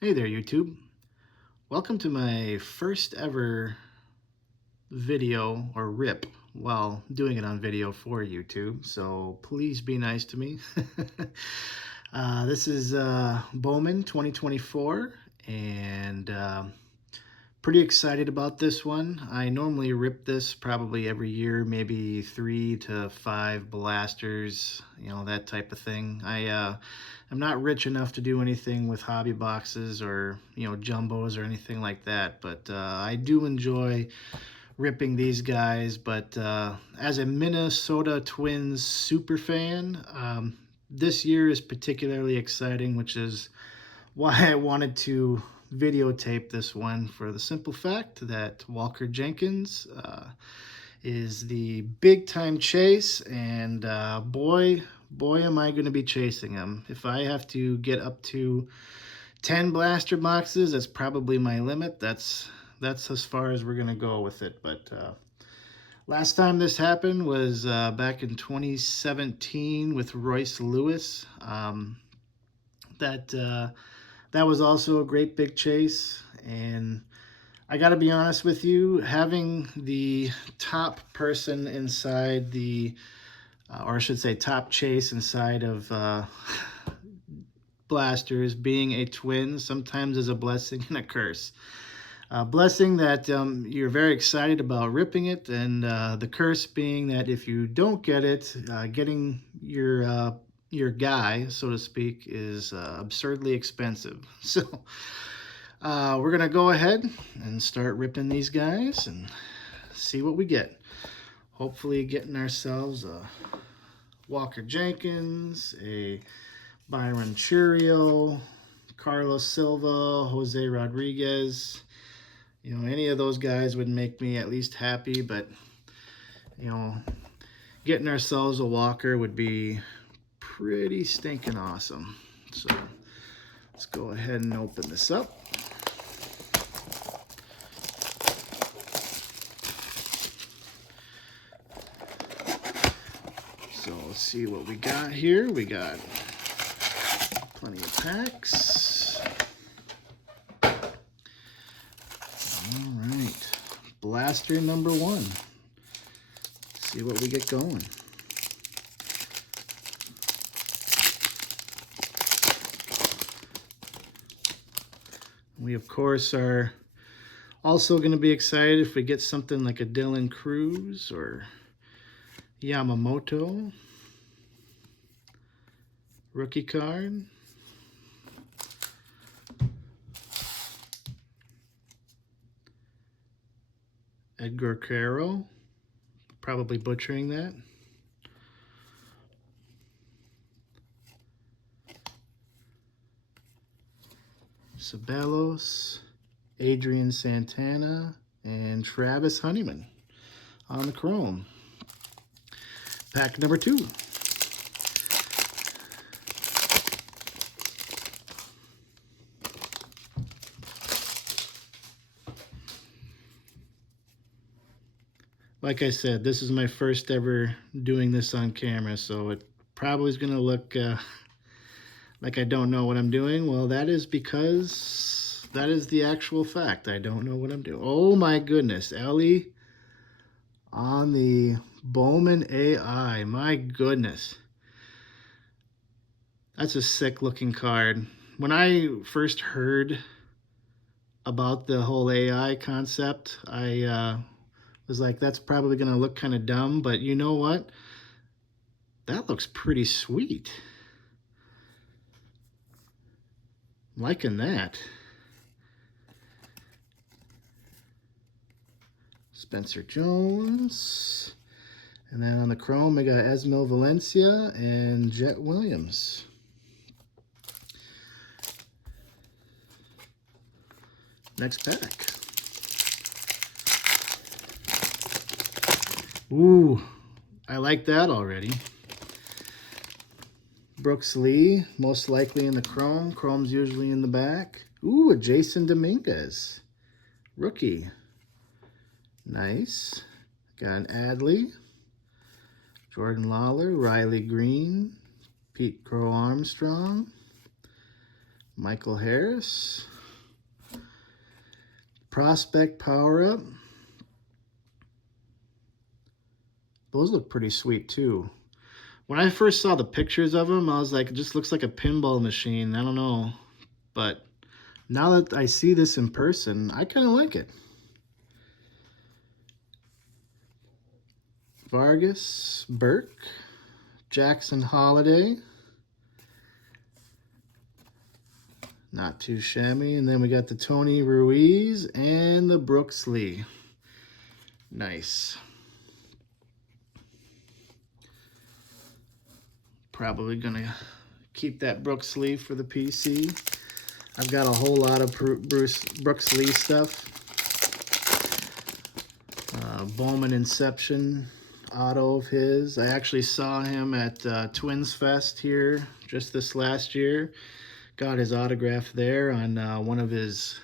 Hey there, YouTube. Welcome to my first ever video or rip while doing it on video for YouTube. So please be nice to me. This is Bowman 2024, and pretty excited about this one. I normally rip this probably every year, maybe 3 to 5 blasters, that type of thing. I'm not rich enough to do anything with hobby boxes or, jumbos or anything like that, but I do enjoy ripping these guys. But as a Minnesota Twins super fan, this year is particularly exciting, which is why I wanted to videotape this one, for the simple fact that Walker Jenkins is the big time chase, and boy am I going to be chasing him. If I have to get up to 10 blaster boxes, that's probably my limit. That's as far as we're going to go with it. But last time this happened was back in 2017 with Royce Lewis. That was also a great big chase, and I got to be honest with you, having the top person inside the, or I should say top chase inside of blasters, being a twin, sometimes is a blessing and a curse. Blessing that you're very excited about ripping it, and the curse being that if you don't get it, getting your guy, so to speak, is absurdly expensive. So we're gonna go ahead and start ripping these guys and see what we get. Hopefully getting ourselves a Walker Jenkins, a Byron Churio, Carlos Silva, Jose Rodriguez. Any of those guys would make me at least happy, but getting ourselves a Walker would be pretty stinking awesome. So let's go ahead and open this up. So let's see what we got here. We got plenty of packs. All right, blaster number 1. Let's see what we get going. We, of course, are also going to be excited if we get something like a Dylan Cruz or Yamamoto rookie card. Edgar Caro, probably butchering that. Sabelos, Adrian Santana, and Travis Honeyman on the chrome. Pack number 2. Like I said, this is my first ever doing this on camera, so it probably is going to look like I don't know what I'm doing. Well, that is because that is the actual fact. I don't know what I'm doing. Oh my goodness, Ellie on the Bowman AI. My goodness. That's a sick looking card. When I first heard about the whole AI concept, I was like, that's probably going to look kind of dumb, but you know what? That looks pretty sweet. I'm liking that. Spencer Jones. And then on the chrome, we got Esmil Valencia and Jet Williams. Next pack. Ooh, I like that already. Brooks Lee, most likely in the chrome. Chrome's usually in the back. Ooh, a Jason Dominguez. Rookie. Nice. Got an Adley. Jordan Lawler, Riley Green, Pete Crow Armstrong, Michael Harris. Prospect Power Up. Those look pretty sweet too. When I first saw the pictures of them, I was like, it just looks like a pinball machine. I don't know. But now that I see this in person, I kind of like it. Vargas, Burke, Jackson Holiday. Not too shabby. And then we got the Tony Ruiz and the Brooks Lee. Nice. Probably gonna keep that Brooks Lee for the PC. I've got a whole lot of Brooks Lee stuff. Bowman Inception auto of his. I actually saw him at Twins Fest here just this last year. Got his autograph there on one of his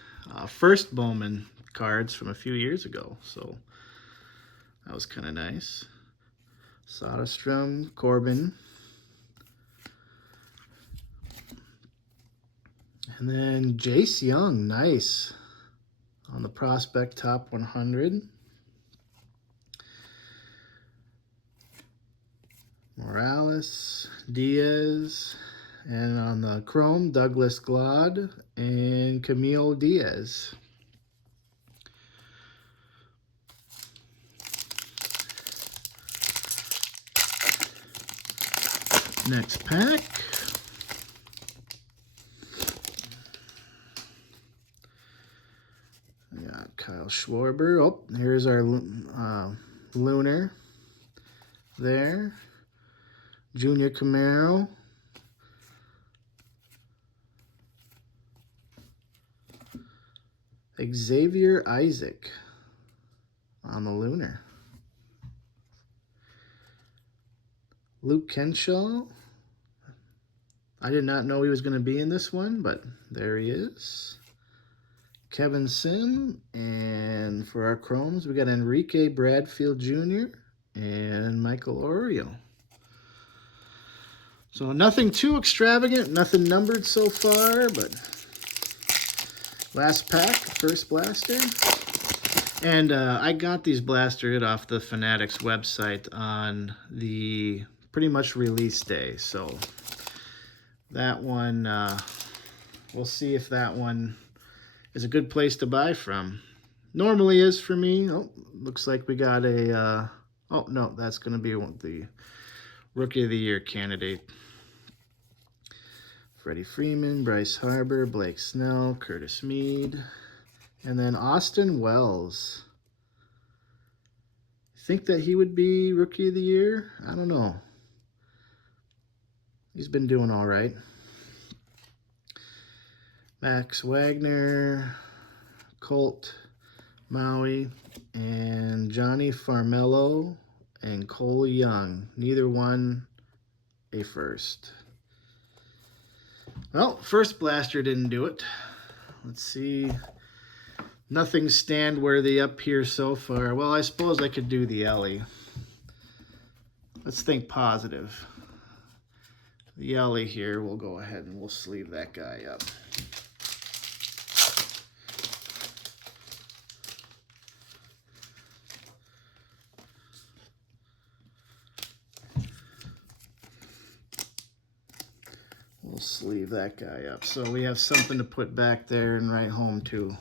first Bowman cards from a few years ago. So that was kind of nice. Soderstrom, Corbin. And then Jace Young, nice. On the Prospect Top 100. Morales, Diaz, and on the Chrome, Douglas Glad and Camilo Diaz. Next pack. We got Kyle Schwarber. Oh, here's our Lunar there. Junior Camaro. Xavier Isaac on the Lunar. Luke Kenshaw. I did not know he was going to be in this one, but there he is. Kevin Sim. And for our Chromes, we got Enrique Bradfield Jr. and Michael Oriole. So nothing too extravagant, nothing numbered so far, but last pack, first blaster. And I got these blasters off the Fanatics website on the pretty much release day. So that one, we'll see if that one is a good place to buy from. Normally is for me. Oh, looks like we got a, oh no, that's going to be the Rookie of the Year candidate. Freddie Freeman, Bryce Harper, Blake Snell, Curtis Mead, and then Austin Wells. Think that he would be Rookie of the Year? I don't know. He's been doing all right. Max Wagner, Colt, Maui, and Johnny Farmello and Cole Young. Neither one a first. Well, first blaster didn't do it. Let's see. Nothing stand-worthy up here so far. Well, I suppose I could do the Ellie. Let's think positive. The Ellie here, we'll go ahead and we'll sleeve that guy up. We'll sleeve that guy up. So we have something to put back there and write home to.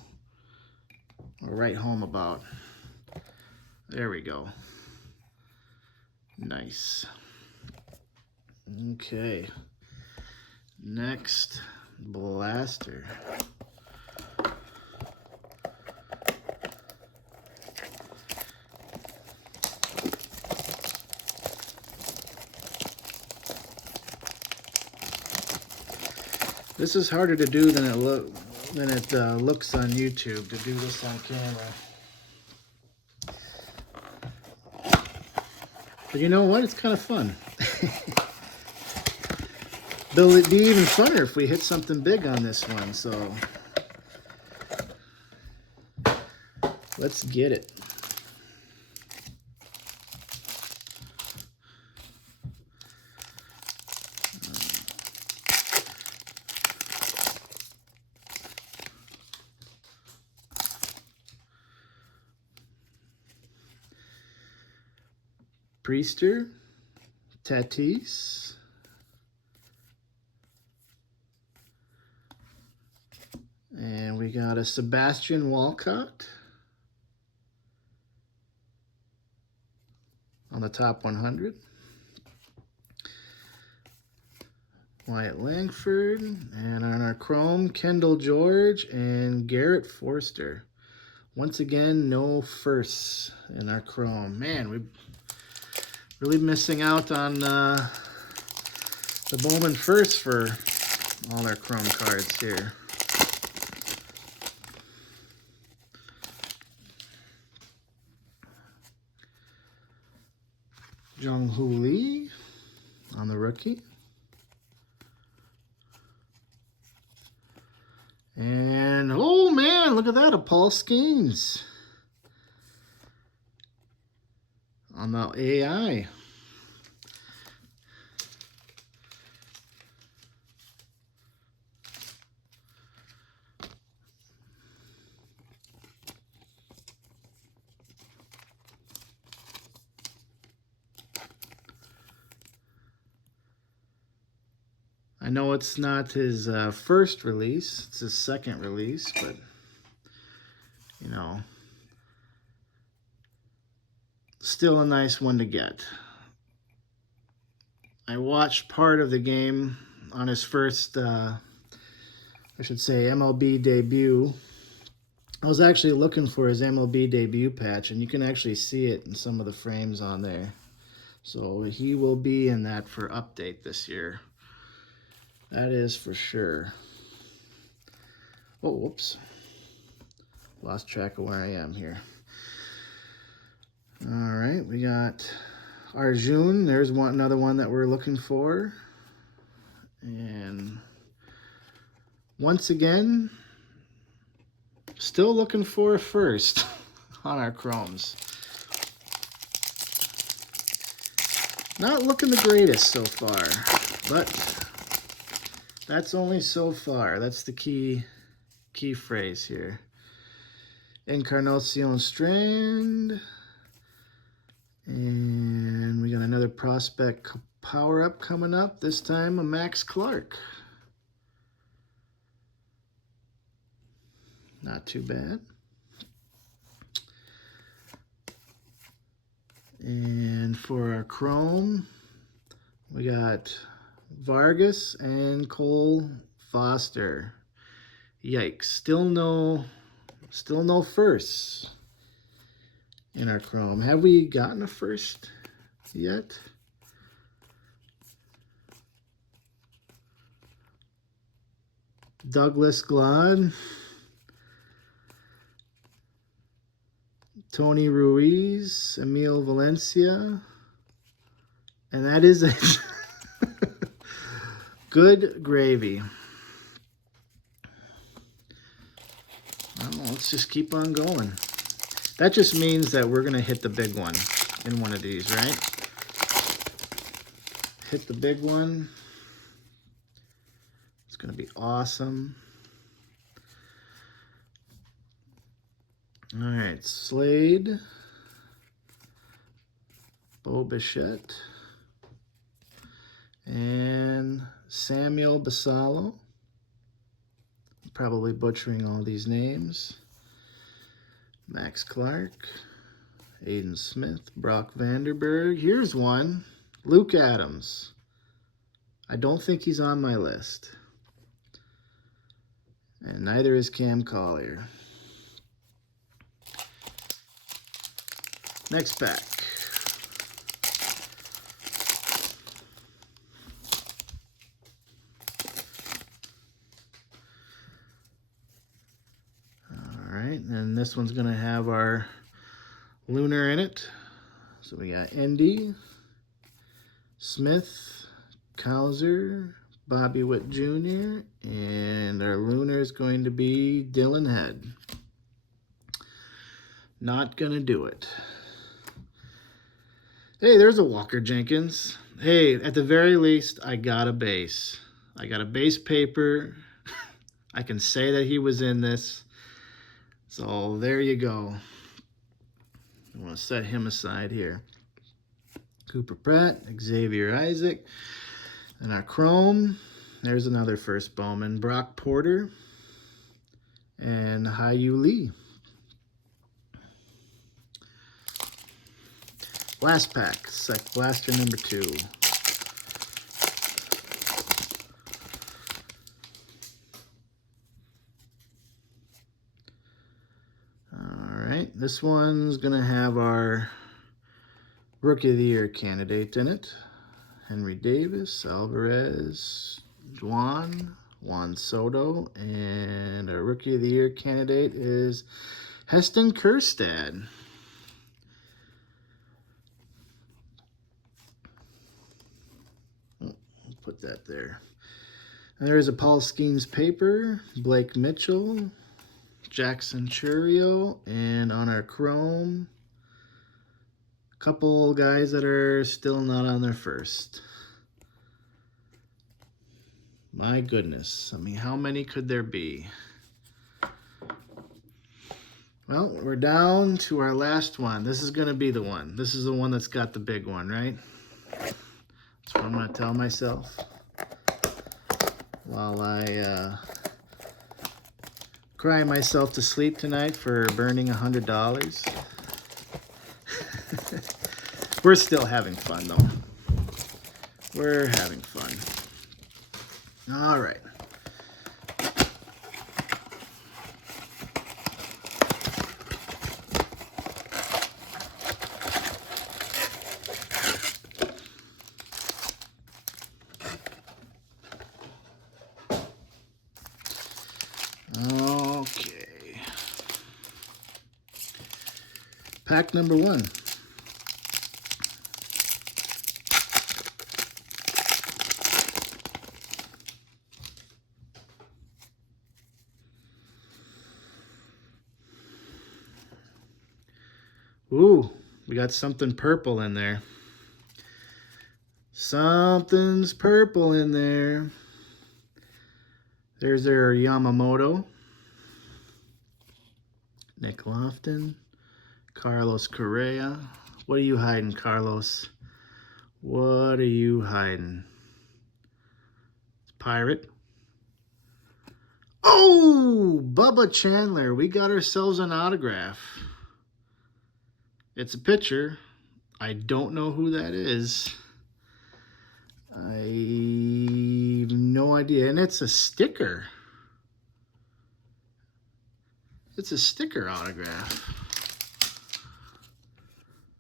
Or write home about. There we go. Nice. Okay. Next blaster. This is harder to do than it looks on YouTube, to do this on camera. But you know what? It's kind of fun. Though it'd be even funner if we hit something big on this one, so let's get it. Priester, Tatis, and we got a Sebastian Walcott on the top 100. Wyatt Langford, and on our chrome, Kendall George and Garrett Forster. Once again, no firsts in our chrome. Man, we're really missing out on the Bowman first for all our chrome cards here. Jung-Hoo Lee on the rookie. And, oh man, look at that, a Paul Skeens on the AI. I know it's not his first release, it's his second release, but, you know, still a nice one to get. I watched part of the game on his first, I should say, MLB debut. I was actually looking for his MLB debut patch, and you can actually see it in some of the frames on there. So he will be in that for update this year. That is for sure. Oh, whoops. Lost track of where I am here. All right, we got Arjun. There's another one that we're looking for. And once again, still looking for a first on our chromes. Not looking the greatest so far, but that's only so far. That's the key phrase here. Encarnacion Strand. And we got another prospect power-up coming up. This time a Max Clark. Not too bad. And for our chrome, we got Vargas and Cole Foster. Yikes. Still no firsts in our chrome. Have we gotten a first yet? Douglas Glad. Tony Ruiz, Emil Valencia, and that is it. Good gravy. Well, let's just keep on going. That just means that we're going to hit the big one in one of these, right? Hit the big one. It's going to be awesome. All right, Slade, Bo Bichette, and Samuel Basallo. Probably butchering all these names. Max Clark, Aiden Smith, Brock Vanderberg. Here's one, Luke Adams. I don't think he's on my list. And neither is Cam Collier. Next pack. All right, and this one's going to have our lunar in it. So we got Endy, Smith, Cowser, Bobby Witt Jr., and our lunar is going to be Dylan Head. Not going to do it. Hey, there's a Walker Jenkins. Hey, at the very least, I got a base. I got a base paper. I can say that he was in this. So there you go. I want to set him aside here. Cooper Pratt, Xavier Isaac. And our chrome, there's another first Bowman, Brock Porter, and Hyu Lee. Last pack, blaster number 2. Alright, this one's going to have our Rookie of the Year candidate in it. Henry Davis, Alvarez, Juan Soto, and our Rookie of the Year candidate is Heston Kjerstad. Oh, put that there. And there is a Paul Skeens paper, Blake Mitchell, Jackson Churio, and on our chrome, a couple guys that are still not on their first. My goodness, I mean, how many could there be? Well, we're down to our last one. This is going to be the one. This is the one that's got the big one, right? That's what I'm going to tell myself while I cry myself to sleep tonight for burning $100. We're still having fun, though. We're having fun. All right. Okay. Pack number 1. Ooh, we got something purple in there. Something's purple in there. There's our Yamamoto, Nick Lofton, Carlos Correa. What are you hiding, Carlos? What are you hiding? Pirate. Oh, Bubba Chandler. We got ourselves an autograph. It's a picture. I don't know who that is. I have no idea. And it's a sticker. It's a sticker autograph.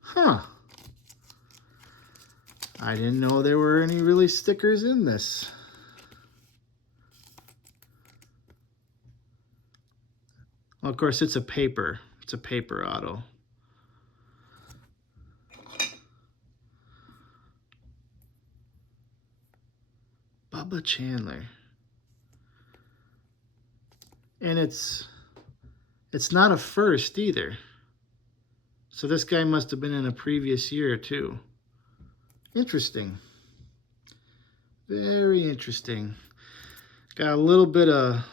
Huh. I didn't know there were any really stickers in this. Well, of course, it's a paper. It's a paper auto. Bubba Chandler. And it's not a first either. So this guy must have been in a previous year too. Interesting. Very interesting. Got a little bit of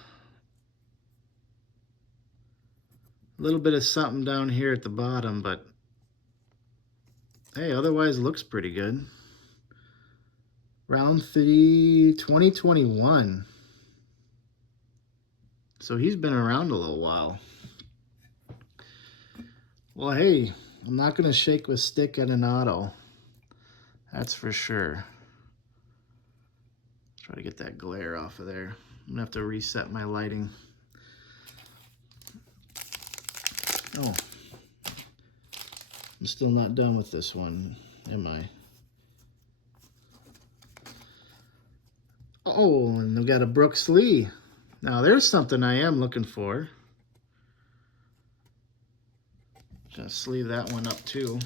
something down here at the bottom, but hey, otherwise looks pretty good. Round 3, 2021. So he's been around a little while. Well, hey, I'm not going to shake with stick at an auto. That's for sure. Try to get that glare off of there. I'm going to have to reset my lighting. Oh. I'm still not done with this one, am I? Oh, and we've got a Brooks Lee. Now, there's something I am looking for. Just sleeve that one up too.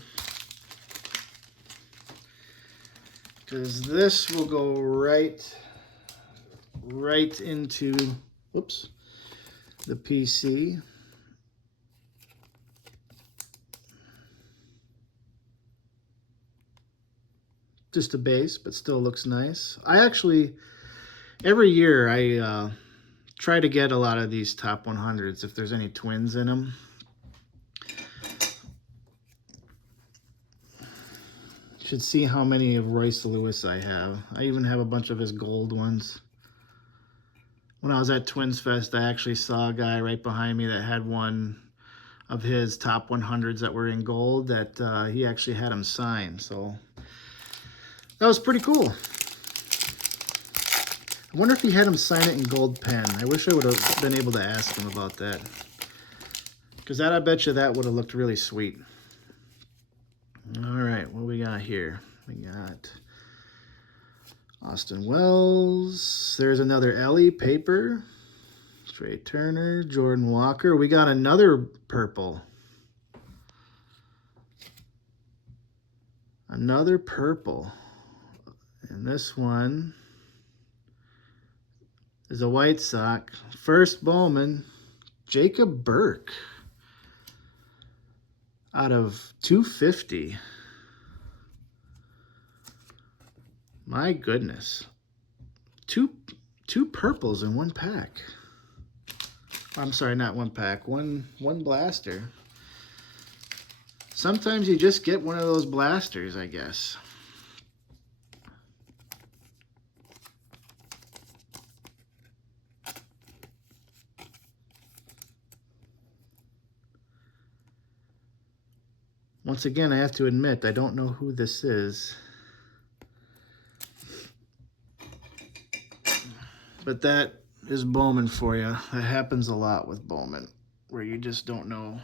Because this will go right into, whoops, the PC. Just a base, but still looks nice. I actually, every year I try to get a lot of these top 100s if there's any twins in them. It's should see how many of Royce Lewis I have. I even have a bunch of his gold ones. When I was at Twins Fest, I actually saw a guy right behind me that had one of his top 100s that were in gold that he actually had them signed. So that was pretty cool. I wonder if he had him sign it in gold pen. I wish I would have been able to ask him about that. Because I bet you that would have looked really sweet. All right, what we got here? We got Austin Wells. There's another Ellie paper. Trey Turner, Jordan Walker. We got another purple. Another purple. And this one is a White Sox. First Bowman, Jacob Burke. Out of 250. My goodness. Two purples in one pack. I'm sorry, not one pack. One blaster. Sometimes you just get one of those blasters, I guess. Once again, I have to admit, I don't know who this is. But that is Bowman for you. That happens a lot with Bowman, where you just don't know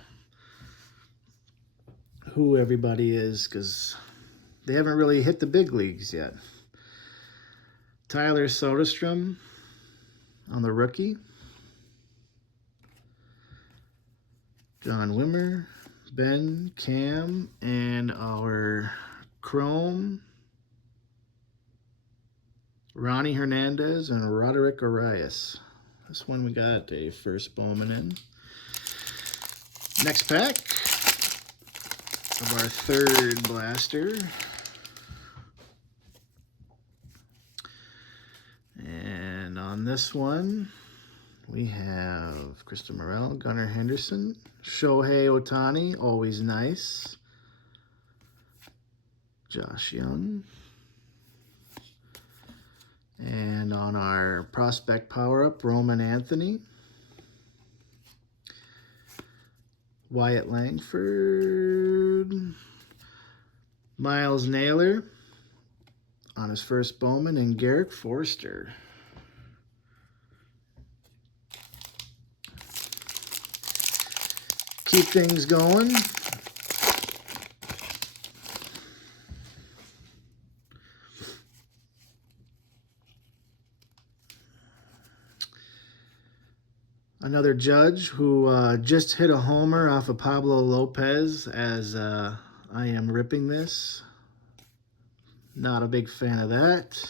who everybody is because they haven't really hit the big leagues yet. Tyler Soderstrom on the rookie. John Wimmer, Ben, Cam, and our Chrome, Ronnie Hernandez, and Roderick Arias. This one we got a first Bowman in. Next pack of our third blaster. And on this one, we have Krista Morel, Gunnar Henderson, Shohei Ohtani, always nice. Josh Young. And on our prospect power-up, Roman Anthony. Wyatt Langford. Miles Naylor on his first Bowman, and Garrett Forster. Keep things going. Another Judge who just hit a homer off of Pablo Lopez as I am ripping this. Not a big fan of that.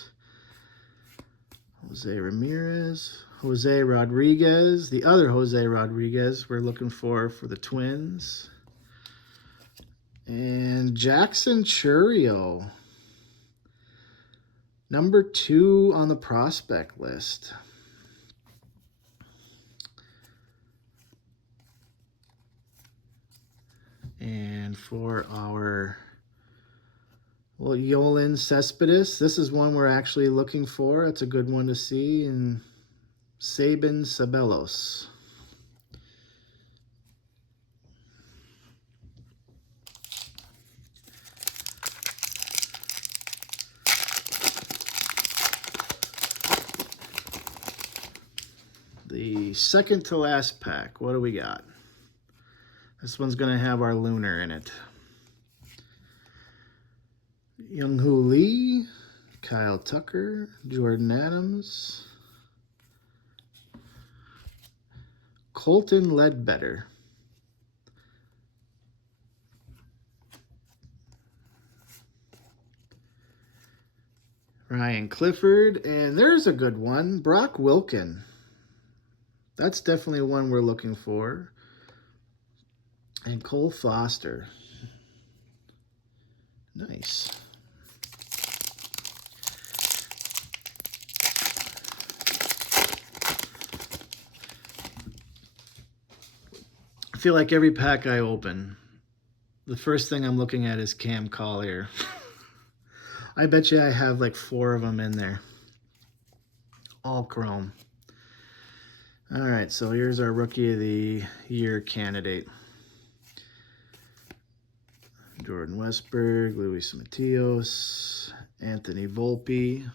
Jose Ramirez. Jose Rodriguez. The other Jose Rodriguez we're looking for the Twins. And Jackson Churio. Number 2 on the prospect list. And for our Yolan Cespedes, this is one we're actually looking for. It's a good one to see. And Sabin Sabelos. The second to last pack, what do we got? This one's going to have our Lunar in it. Young-Hoo Lee, Kyle Tucker, Jordan Adams, Colton Ledbetter. Ryan Clifford, and there's a good one, Brock Wilken. That's definitely one we're looking for. And Cole Foster. Nice. I feel like every pack I open, the first thing I'm looking at is Cam Collier. I bet you I have like 4 of them in there. All chrome. All right, so here's our Rookie of the Year candidate. Jordan Westberg, Luis Matios, Anthony Volpe,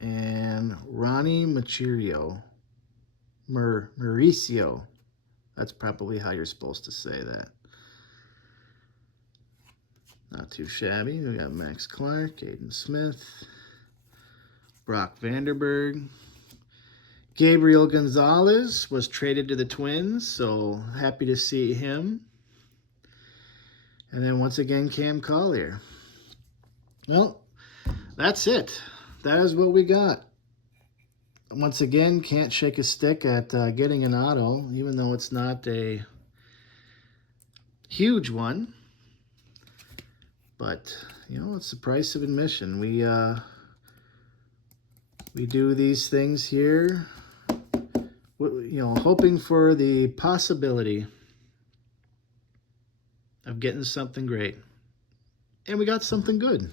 and Ronnie Mauricio. That's probably how you're supposed to say that. Not too shabby. We got Max Clark, Aiden Smith, Brock Vanderberg. Gabriel Gonzalez was traded to the Twins, so happy to see him. And then once again, Cam Collier. Well, that's it. That is what we got. Once again, can't shake a stick at getting an auto, even though it's not a huge one. But, you know, it's the price of admission. We do these things here, you know, hoping for the possibility of getting something great. And we got something good.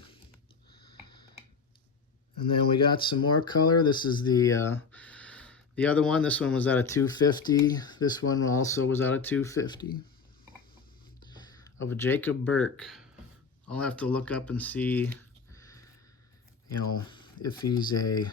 And then we got some more color. This is the other one. This one was out of 250. This one also was out of 250. Of a Jacob Burke. I'll have to look up and see, you know, if he's a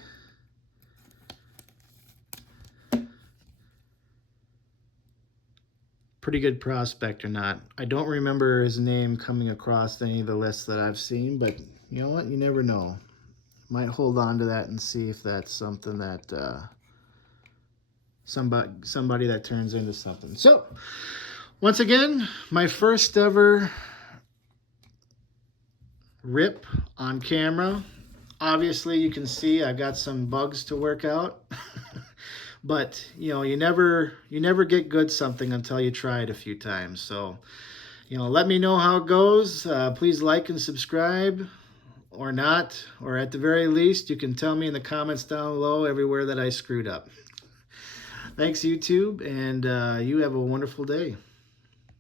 pretty good prospect or not. I don't remember his name coming across any of the lists that I've seen, but you know what? You never know. Might hold on to that and see if that's something that somebody that turns into something. So, once again, my first ever rip on camera. Obviously, you can see I've got some bugs to work out. But, you know, you never get good something until you try it a few times. So, you know, let me know how it goes. Please like and subscribe, or not. Or at the very least, you can tell me in the comments down below everywhere that I screwed up. Thanks, YouTube, and you have a wonderful day.